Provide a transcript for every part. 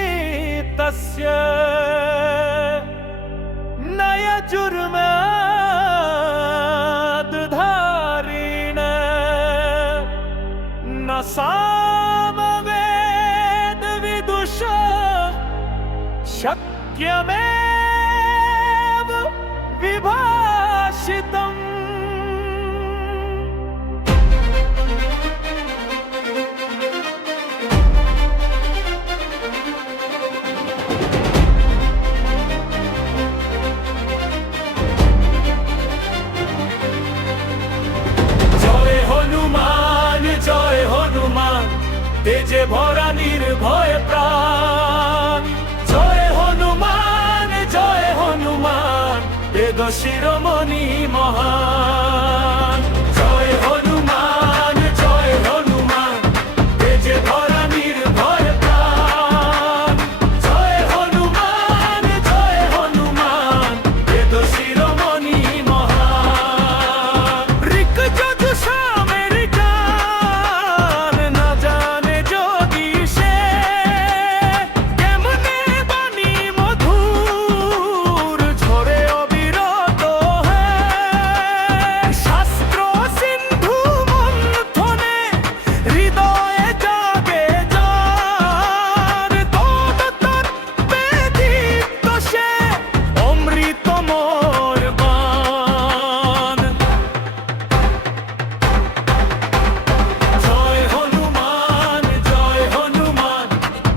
ऋग्वेदविनीतस्य नयजुर्मद्धारिण न सामवेदविदुषा शक्यमेव विभाषितम्। তেজে ভরা নির্ভয় প্রাণ, জয় হনুমান বেদ শিরোমণি মহান। জয় হনুমান তেজে ভরা নির্ভয় প্রাণ, জয় হনুমান বেদ শিরোমণি মহান। ঋক্যযজুঃ সামের গান না জানে যদি সে, কেমনে বাণী মধুর ঝরে অবিরত হে। শাস্ত্র সিন্ধু মন্থনে হৃদয়ে জাগে যার, তত্ত্বে দীপ্ত সে অমৃতময় বাণ। জয় হনুমান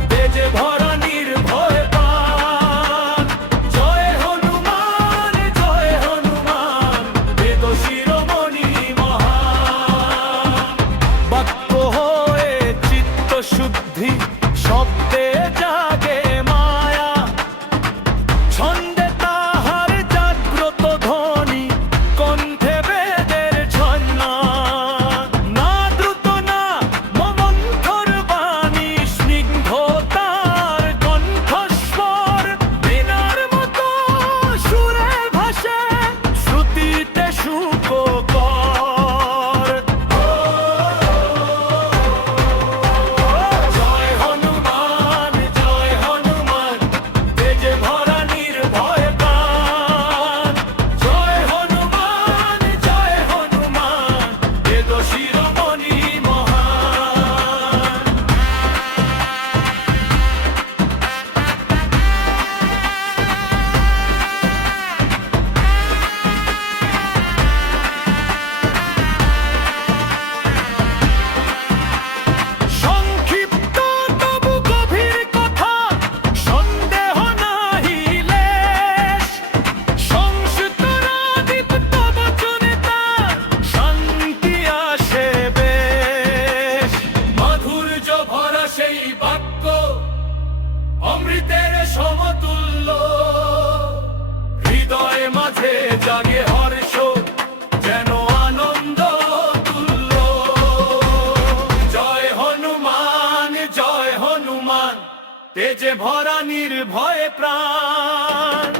তেজে ভরা নির্ভয় প্রাণ, জয় হনুমান বেদ শিরোমণি মহান। বাক্য হয়ে চিত্ত শুদ্ধি, শব্দে জাগে মায়া, ছন্দে তাহার জাগ্রত ধ্বনি, কণ্ঠে বেদের ঝর্ণা। না দ্রুত না মমন্থর বাণী, স্নিগ্ধ তার কণ্ঠস্বর, বীণার মতো সুরে ভাসে, শ্রুতিতে সুখকর। জয় হনুমান তেজে ভরা নির্ভয় প্রাণ, জয় হনুমান বেদ শিরোমণি মহান। সংক্ষিপ্ত তবু গভীর কথা, সন্দেহ নাহি লেশ, সংস্কৃতরাদীপ্ত বচনে তার শান্তি আসে বেশ। মাধুর্য ভরা সেই বাক্য, অমৃতের সমতুল্য, হৃদয় মাঝে জাগে হর্ষ, যেন আনন্দ তুল্য। জয় হনুমান তেজে ভরা নির্ভয় প্রাণ।